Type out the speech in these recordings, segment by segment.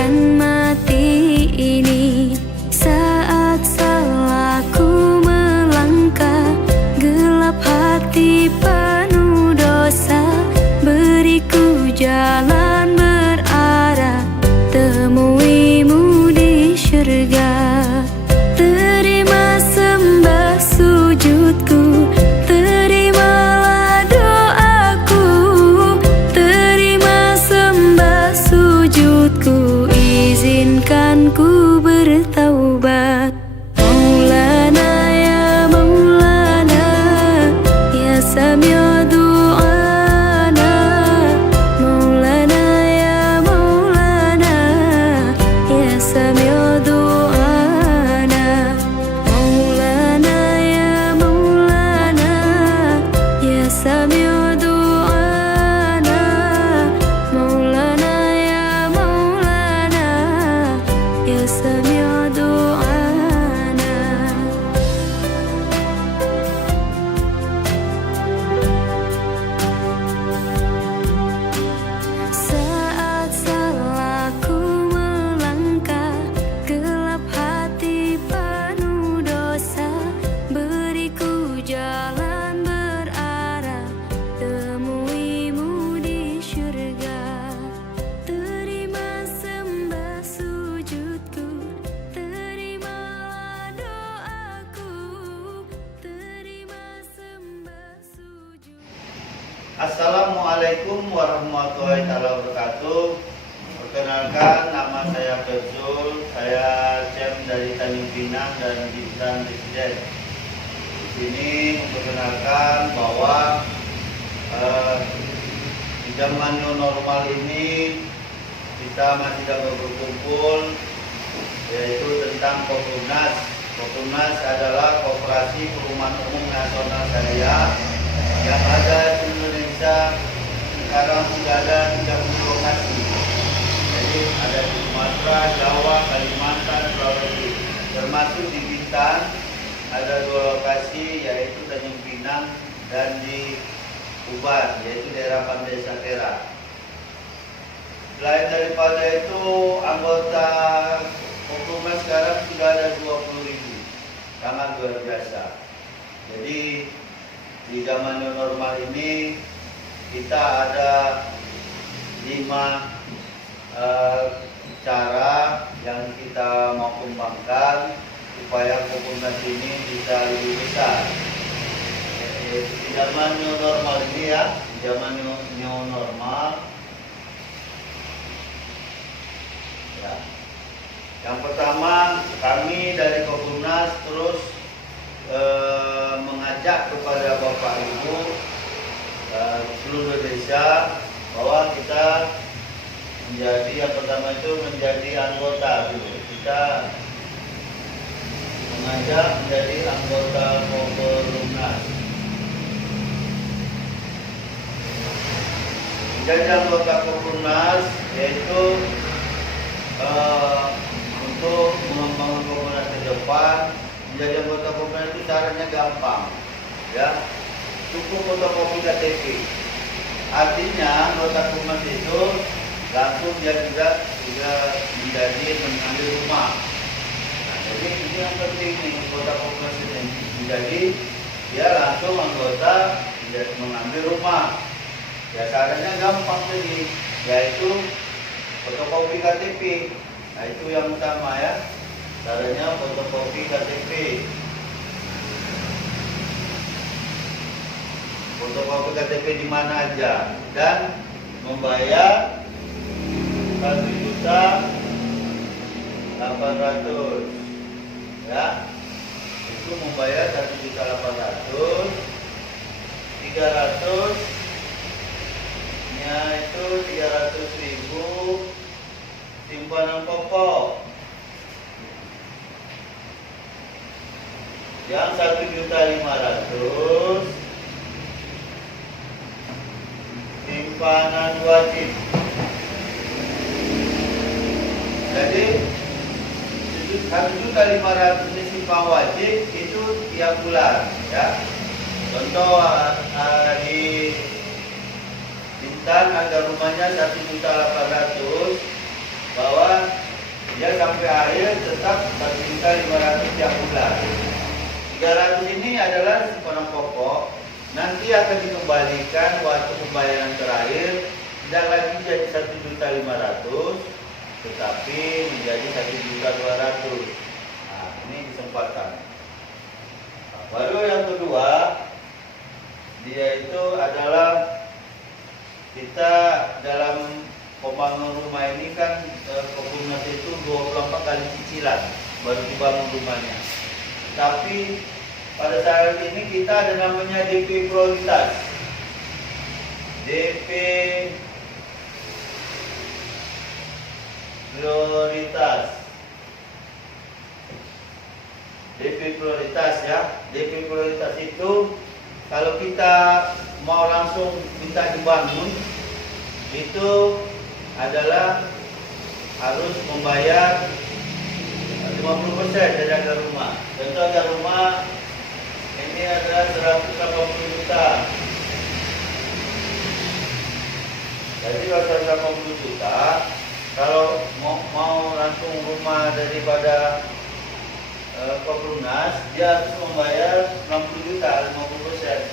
akan mati ini. Saat salahku melangkah, gelap hati penuh dosa, beriku jalan berarah, temuimu di syurga. Terima sembah sujudku, terimalah doaku, terima sembah sujudku, izinkan ku bertaubat. Maulana ya Maulana, ya Sami' du'ana. Maulana ya Maulana, ya Sami' du'ana. Maulana ya Maulana, ya Sami' du'ana. Maulana ya Maulana, ya Sami' du'ana. Saat salahku melangkah, gelap hati penuh dosa, beriku jalan berarah, temuimu di syurga. Terima sembah sujudku, terimalah doaku, terima sembah sujud. Assalamualaikum warahmatullahi wabarakatuh. Perkenalkan, nama saya Abdul. Saya chef dari Tanjung Pinang dan Bintang Residen. Di sini memperkenalkan bahwa di zaman new normal ini kita masih dapat berkumpul, yaitu tentang Kopumnas. Kopumnas adalah Koperasi Perumahan Umum Nasional Syariah yang ada di Indonesia. Sekarang sudah ada 30 lokasi. Jadi ada di Sumatera, Jawa, Kalimantan, Sulawesi. Termasuk di Bintan ada 2 lokasi, yaitu Tanjung Pinang dan di Tuban, yaitu daerah Pantai Sakera. Selain daripada itu, anggota Kopumnas sekarang sudah ada 20.000, sangat luar biasa. Jadi di zaman new normal ini kita ada 5 cara yang kita mau kembangkan supaya Kopumnas ini bisa lebih besar. Di zaman new normal ini ya, di zaman new normal ya. Yang pertama, kami dari Kopumnas terus mengajak kepada Bapak Ibu seluruh Indonesia bahwa kita menjadi, yang pertama itu menjadi anggota dulu. Kita mengajak menjadi anggota Kopumnas. Menjadi anggota Kopumnas yaitu untuk mengembangkan Kopumnas ke depan. Menjadi anggota Kopumnas itu caranya gampang, ya. Cukup fotokopi KTP. Artinya anggota Kopumnas itu langsung dia juga menjadi mengambil rumah. Nah, jadi ini yang penting nih, anggota Kopumnas ini menjadi dia langsung anggota menjadi mengambil rumah. Ya caranya gampang tadi, yaitu fotokopi KTP. Nah itu yang utama ya. Caranya fotokopi KTP. Fotokopi KTP di mana aja dan membayar 1.800.000 ya. Itu membayar 1.800.000, 300 nya itu 300.000 simpanan pokok. Yang 1.500.000 simpanan wajib. Jadi 1.500.000 simpan wajib itu tiap bulan ya. Contoh di Bintan harga rumahnya 1.800.000, bahwa dia sampai akhir tetap 4.500.000 tiap bulan. 300 ini adalah simpanan pokok, nanti akan dikembalikan waktu pembayaran terakhir, tidak lagi jadi 1.500.000, tetapi menjadi 1.200.000. Nah, ini disempatkan. Nah, baru yang kedua, dia itu adalah kita dalam pembangun rumah ini kan Kopumnas itu 24 kali cicilan baru dibangun rumahnya. Tapi pada saat ini kita ada namanya DP prioritas. DP prioritas. DP prioritas ya. DP prioritas itu kalau kita mau langsung minta dibangun itu adalah harus membayar 50% dari harga rumah. Contoh harga rumah ini adalah 180 juta. Jadi kalau 180 juta, kalau mau langsung rumah daripada Kopumnas, dia harus membayar 60 juta, 50%.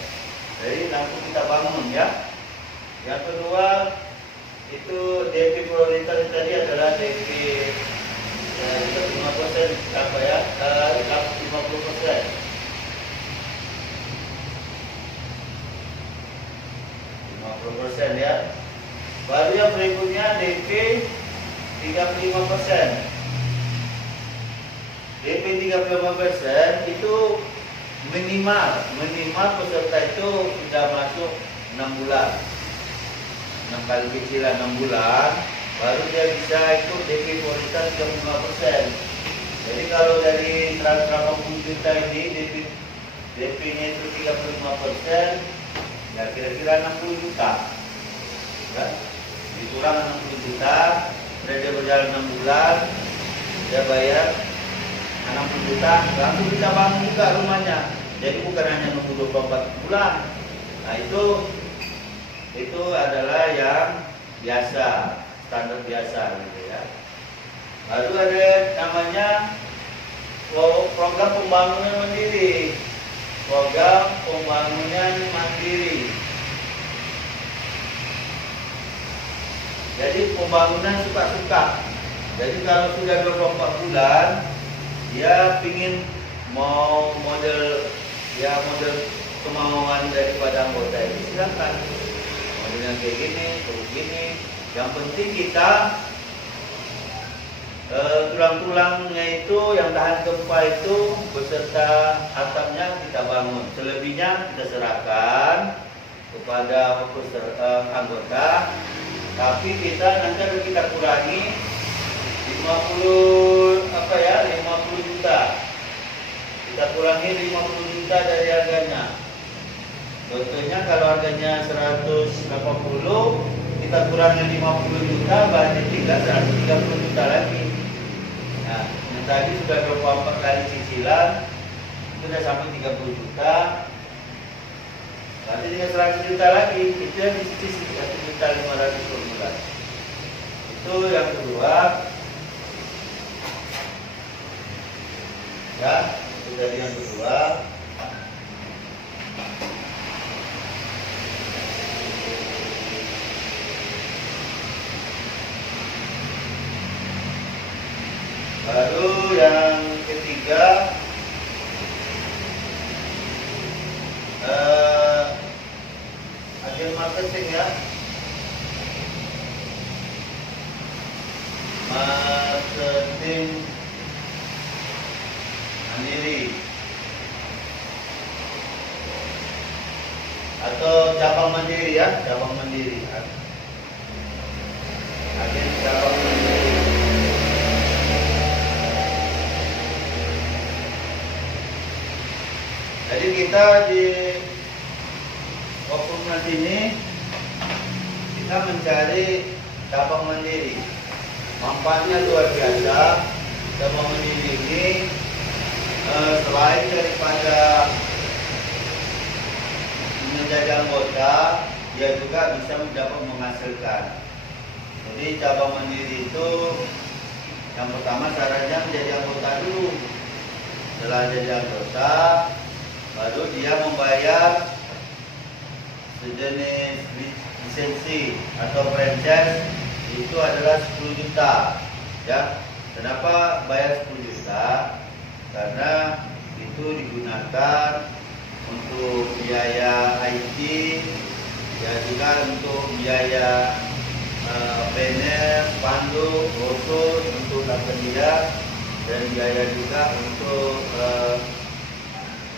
Jadi langsung kita bangun ya. Yang kedua itu DP prioritas tadi adalah DP 5% apa ya? 50%. Ya. Baru yang berikutnya DP 35%. DP 35% itu minimal peserta itu sudah masuk 6 bulan. 6 kali cicilan 6 bulan, baru dia bisa ikut DP prioritas 35%. Jadi kalau dari 180 juta ini DP-nya itu 35%, ya kira-kira 60 juta. Ya, dikurang 60 juta, dia berjalan 6 bulan, dia bayar 60 juta, langsung kita bangun juga rumahnya. Jadi bukan hanya nunggu 24 bulan. Nah itu adalah yang biasa, standar biasa gitu ya. Lalu ada namanya program pembangunan mandiri. Program pembangunan mandiri. Jadi pembangunan suka-suka. Jadi kalau sudah 24 bulan, dia pingin mau model kemauan daripada anggota ini, silakan. Modelnya kayak gini, begini. Yang penting kita tulang-tulangnya itu yang tahan gempa itu beserta atapnya kita bangun. Selebihnya kita serahkan kepada anggota. Tapi nanti harus kita kurangi 50 juta. Kita kurangi 50 juta dari harganya. Contohnya kalau harganya 180, kita kurangi 50 juta, berarti tinggal 130 juta lagi. Nah, yang tadi sudah 24 kali cicilan, itu sudah sampai 30 juta. Berarti tinggal 100 juta lagi, itu yang disisi 1.500.000 per bulan. Itu yang kedua. Ya, itu tadi yang kedua. Baru yang ketiga, agen marketing ya. Marketing mandiri atau cabang mandiri ya, cabang mandiri. Agen cabang mandiri. Jadi kita di Kopumnas ini kita mencari cabang mandiri. Manfaatnya luar biasa. Cabang mandiri ini selain daripada menjadi anggota, dia juga bisa dapat menghasilkan. Jadi cabang mandiri itu yang Yang pertama syaratnya menjadi anggota dulu. Setelah jadi anggota, baru dia membayar sejenis lisensi atau franchise, itu adalah 10 juta. Ya, kenapa bayar 10 juta? Karena itu digunakan untuk biaya IT, ya juga untuk biaya banner, spanduk, brosur untuk daftar dia, dan biaya juga untuk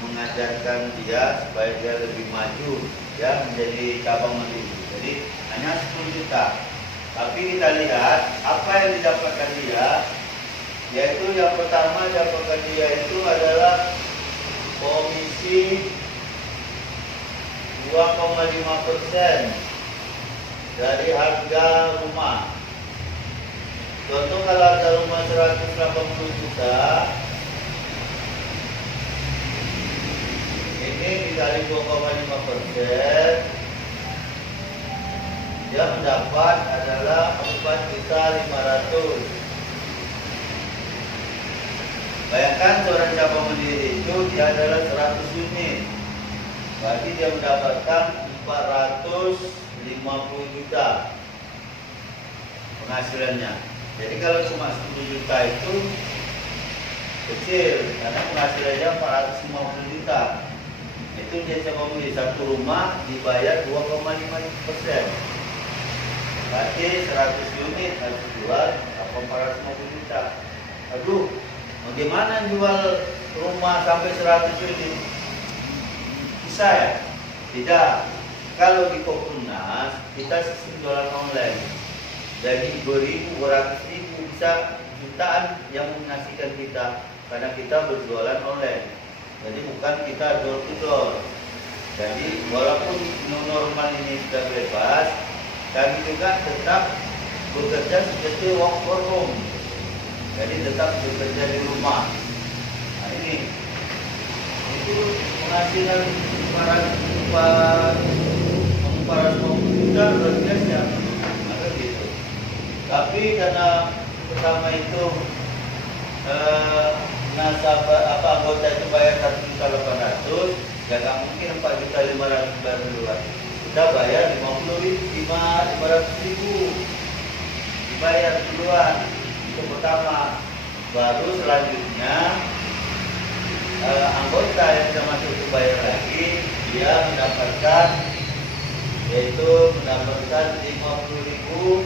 mengajarkan dia supaya dia lebih maju, ya, menjadi cabang mandiri. Jadi hanya 10 juta. Tapi kita lihat apa yang didapatkan dia, yaitu yang pertama dapatkan dia itu adalah komisi 2,5% dari harga rumah. Contoh kalau harga rumah 180 juta, ini dikali 2,5%, dia mendapat adalah 4.500.000. Bayangkan seorang cabang mandiri itu dia adalah 100 unit, berarti dia mendapatkan 450 juta penghasilannya. Jadi kalau cuma 10 juta itu kecil, karena penghasilannya 450 juta. Itu dia cabang mandiri, satu rumah dibayar 2,5%. Berarti 100 unit harus jual 450 juta. Aduh, bagaimana jual rumah sampai 100 unit? Bisa ya? Tidak. Kalau di Kopumnas kita sistem jualan online. Jadi 2.000, 200.000 bisa jutaan yang menghasilkan kita karena kita berjualan online. Jadi bukan kita door to door. Jadi walaupun new normal ini sudah bebas, kami juga tetap bekerja seperti work from home. Jadi tetap bekerja di rumah. Nah ini itu penghasilan para juta luar biasa. Maka gitu. Tapi karena pertama itu nasabah anggota itu bayar 1.800.000, ya nggak mungkin 4.500.000 baru duluan. Kita bayar 500.000 dibayar duluan. Itu pertama. Baru selanjutnya anggota yang sudah masuk itu bayar lagi, dia mendapatkan 50.000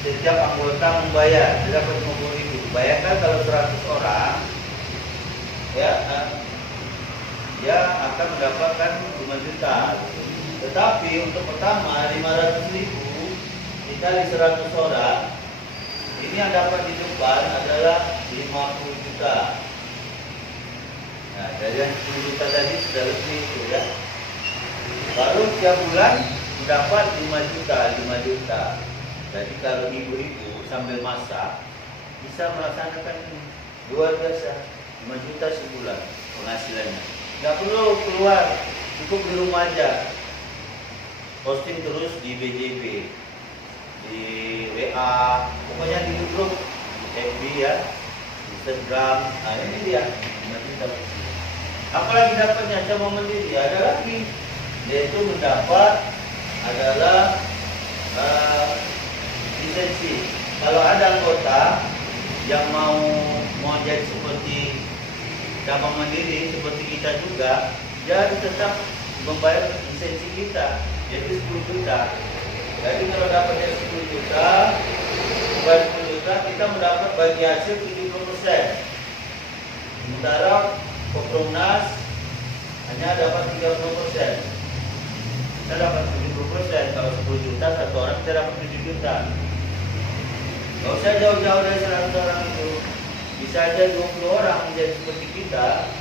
setiap anggota membayar. Dia dapat 50.000. Bayangkan kalau 100 orang, ya, dia akan mendapatkan 5 juta. Tetapi untuk pertama 500.000 dikali 100 orang, ini yang dapat di depan adalah 50 juta. Nah, dari yang 10 juta tadi sudah lebih itu ya. Baru tiap bulan mendapat 5 juta. Jadi kalau ibu-ibu sambil masak bisa melaksanakan ini. Luar biasa, 5 juta sebulan penghasilannya. Nggak perlu keluar, cukup di rumah aja. Posting terus di BJB, di WA, pokoknya di grup, di FB ya, Instagram. Nah ini dia, 5 juta. Apalagi dapatnya cabang mandiri, ada lagi, yaitu mendapat adalah lisensi. Kalau ada anggota yang mau jadi seperti cabang mandiri seperti kita juga, dia harus tetap membayar lisensi kita, yaitu 10 juta. Jadi kalau dapatnya 10 juta, bayar 10 juta, kita mendapat bagi hasil 70%. Sementara Kopumnas hanya dapat 30%. Kita dapat 70%. Kalau 10 juta, satu orang kita dapat 7 juta. Gak usah jauh-jauh dari 100 orang itu. Bisa aja 20 orang menjadi seperti kita.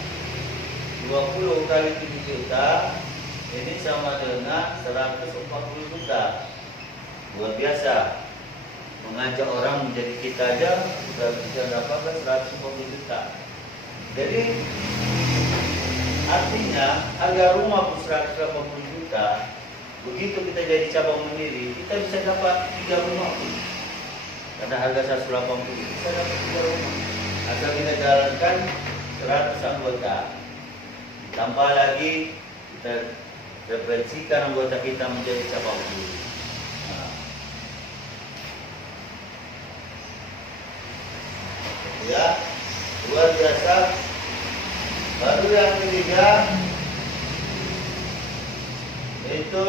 20 kali 7 juta, ini sama dengan 140 juta. Luar biasa. Mengajak orang menjadi kita aja sudah bisa dapatkan 140 juta. Jadi artinya harga rumah pun 180 juta. Begitu kita jadi cabang mandiri, kita bisa dapat 3 rumah pun. Karena harga 180 bisa dapat 3 rumah. Asal kita jalankan 100 anggota. Tambah lagi kita referensikan anggota kita menjadi cabang dulu. Nah. Ya, luar biasa. Baru yang ketiga itu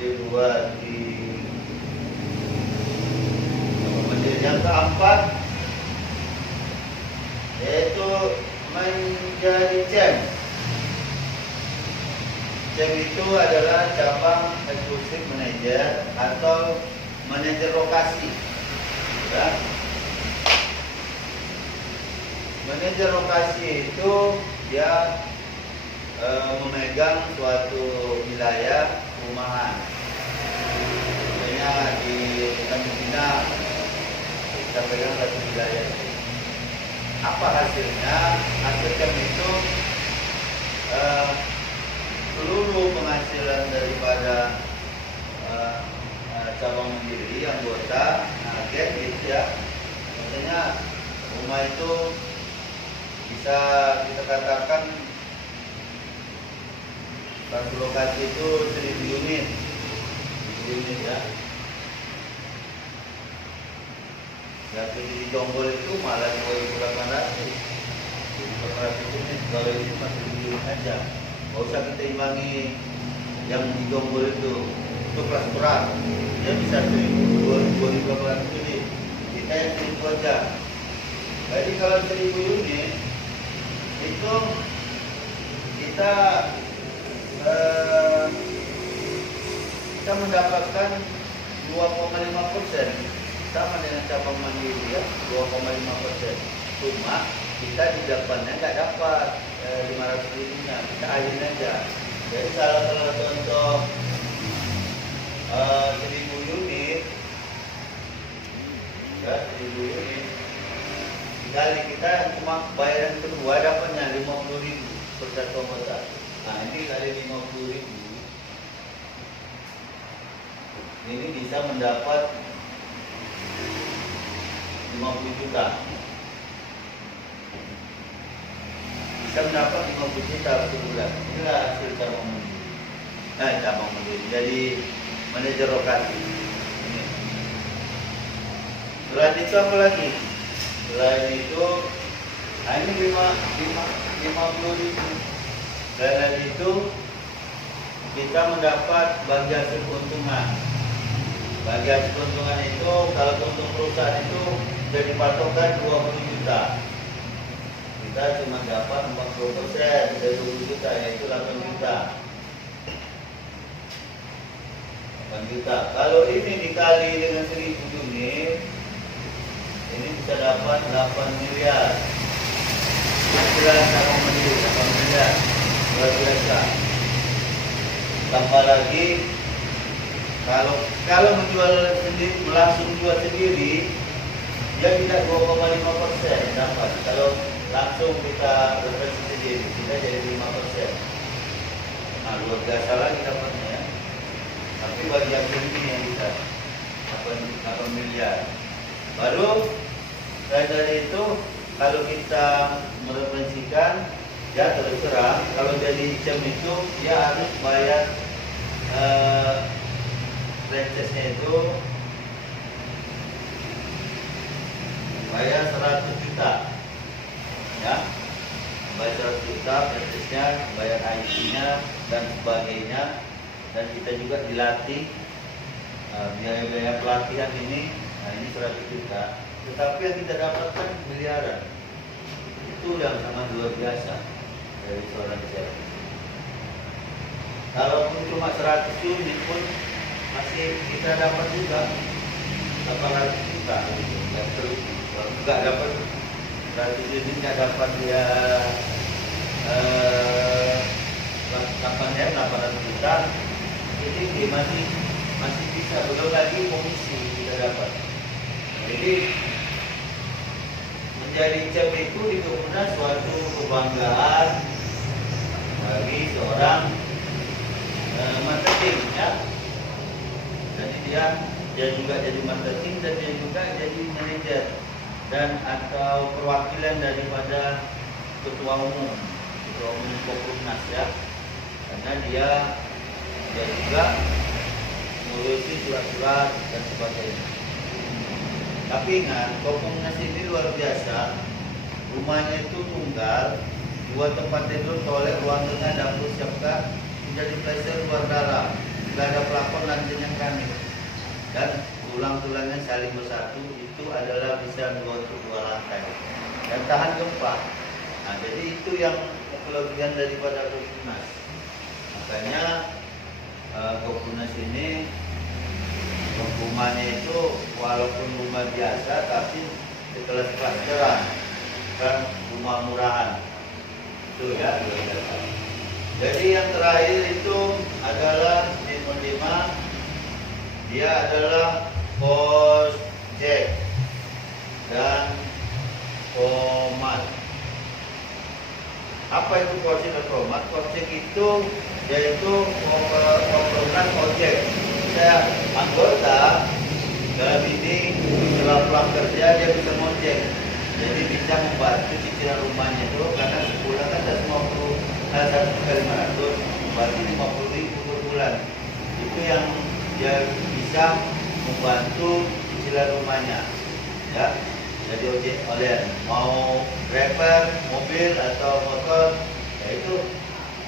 dibuat yang keempat yaitu menjadi CEM. CEM itu adalah cabang eksklusif manajer atau manajer lokasi. Ya. Manajer lokasi itu dia memegang suatu wilayah perumahan. Misalnya di Tanjung Pinang kita pegang satu wilayah itu. Apa hasilnya? Hasilnya itu seluruh penghasilan daripada cabang mandiri anggota agen gitu ya. Maksudnya rumah itu bisa kita katakan satu lokasi itu 1000 unit, 1000 unit ya. Yang di Jonggol itu malah 2.800 unit. Kalau ini masih unit aja. Gak usah kita imbangi yang di Jonggol itu kelas berat. Dia bisa 2.800 unit. Kita yang 1000 aja. Jadi kalau 1000 unit itu kita mendapatkan 2,5%, sama dengan cabang mandiri ya, 2,5%. Cuma kita di depannya nggak dapat 500 ribunya, kita alih aja. Jadi salah satu contoh 1000 unit, ya 1000 unit, dikali kita cuma bayaran kedua dapatnya 50.000 per satu anggota. Nah ini kali 50.000, ini bisa mendapat 50 juta. Bisa mendapat 50 juta per bulan. Inilah hasil cabang mandiri. Cabang mandiri. Jadi manajer lokasi. Ini. Selain itu apa lagi? Selain itu, ini 50.000. Dan itu kita mendapat bagi hasil keuntungan. Bagi hasil keuntungan itu, kalau keuntungan perusahaan itu jadi patokan 20 juta. Kita cuma dapat 40% dari 20 juta, yaitu 8 juta. 8 juta. Kalau ini dikali dengan 1000 unit, ini bisa dapat 8 miliar. Hasilnya sama mandiri 8 miliar. Luar biasa. Tambah lagi, kalau menjual sendiri, langsung jual sendiri, dia tidak 2,5% dapat. Kalau langsung kita referensi sendiri, kita jadi 5%. Nah, luar biasa lagi dapatnya ya. Tapi bagi yang ini yang kita 8 miliar. Baru dari itu, kalau kita mereferensikan, ya terus terang, kalau jadi CEM itu dia harus bayar franchise-nya itu bayar 100 juta ya, bayar 100 juta franchise-nya, bayar IT-nya dan sebagainya, dan kita juga dilatih biaya-biaya pelatihan ini. Nah ini 100 juta, tetapi yang kita dapatkan miliaran. Itu yang sangat luar biasa dari seorang CEM. Kalaupun cuma 100 unit pun masih kita dapat juga 800 juta. Kalau nggak dapat 100 unit, nggak dapat ya 800 juta. Jadi masih bisa, belum lagi komisi kita dapat. Jadi menjadi CEM itu benar suatu kebanggaan bagi seorang marketing ya. Jadi dia dia juga jadi marketing dan dia juga jadi manajer dan atau perwakilan daripada ketua umum Kopumnas ya, karena dia juga mengurusi surat-surat dan sebagainya. Tapi ingat, Kopumnas ini luar biasa. Rumahnya itu tunggal, 2 tempat tidur, toilet, ruang tengah, dapur siapkan, menjadi placer luar dalam. Tidak ada pelapon lantai yang kami. Dan tulang-tulangnya saling bersatu, itu adalah bisa untuk 2 lantai dan tahan gempa. Nah, jadi itu yang kelebihan daripada Kopumnas. Makanya Kopumnas ini rumahnya itu walaupun rumah biasa tapi kelas-kelasan kan, rumah murahan itu ya. Jadi yang terakhir itu adalah nomor 5, dia adalah pos cek dan komat. Apa itu pos cek dan komat? Pos cek itu yaitu Kopumnas ojek. Saya anggota dalam ini setelah pulang kerja dia bisa ngojek, jadi bisa membantu cicilan rumahnya itu karena sebulan kan 1 kali 500 berarti 50.000 per bulan. Itu yang dia bisa membantu cicilan rumahnya ya. Jadi ojek online mau driver mobil atau motor ya itu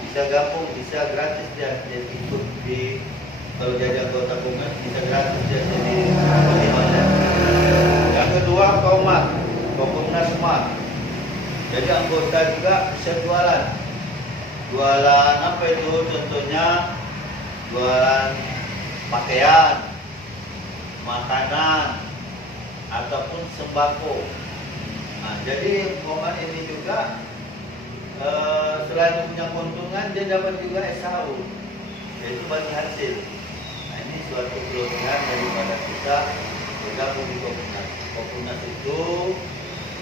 bisa gabung, bisa gratis dia ikut di, kalau jadi anggota Kopumnas bisa gratis dia jadi ojek online. Yang kedua komat, Kopumnas Smart. Jadi anggota juga bisa jualan. Jualan apa itu? Contohnya jualan pakaian, makanan, ataupun sembako. Nah, jadi komat ini juga selain punya keuntungan, dia dapat juga SHU, yaitu bagi hasil. Nah, ini suatu kelebihan daripada kita bergabung di Kopumnas. Kopumnas itu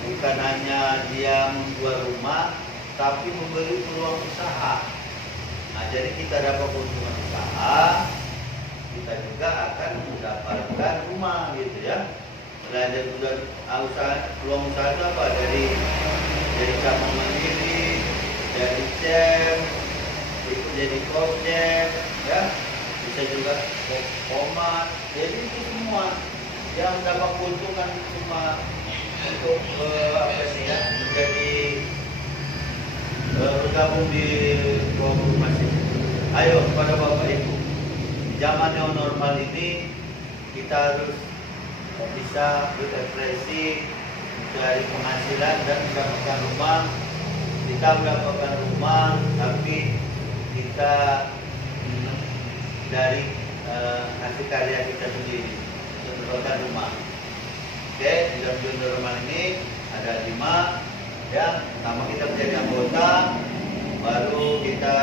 bukan hanya dia menjual rumah, tapi memberi peluang usaha. Nah, jadi kita dapat keuntungan usaha, kita juga akan mendapatkan rumah gitu ya. Selain dari usaha, peluang usaha itu apa? Dari cabang mandiri, dari CEM, itu jadi project ya, bisa juga komat. Jadi itu semua yang dapat keuntungan cuma untuk apa sih ya, menjadi bergabung di Kopumnas ini. Ayo kepada Bapak Ibu, di zaman yang normal ini kita harus bisa berekspresi, mencari penghasilan dan mendapatkan rumah. Kita mendapatkan rumah, tapi kita dari hasil karya kita sendiri untuk mendapatkan rumah. Oke, di dalam new normal ini ada 5 ya. Pertama kita menjadi anggota, baru kita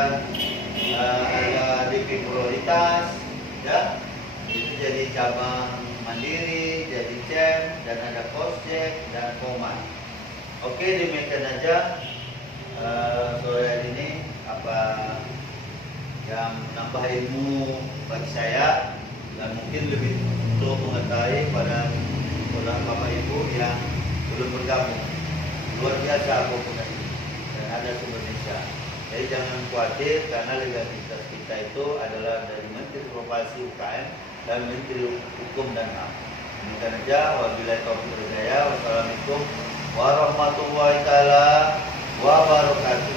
ada DP prioritas ya, itu jadi cabang mandiri, jadi CEM, dan ada posjek dan komat. Oke, demikian aja sore hari ini apa yang menambah ilmu bagi saya dan mungkin lebih untuk mengetahui pada Bapak Ibu yang belum bergabung. Luar biasa Kopumnas dan ada sumber desa. Jadi jangan khawatir karena legalitas kita itu adalah dari Menteri Koperasi UKM dan Menteri Hukum dan HAM. Demikian saja. Wabillahi taufiq wal hidayah. Wassalamualaikum warahmatullahi taala wabarakatuh.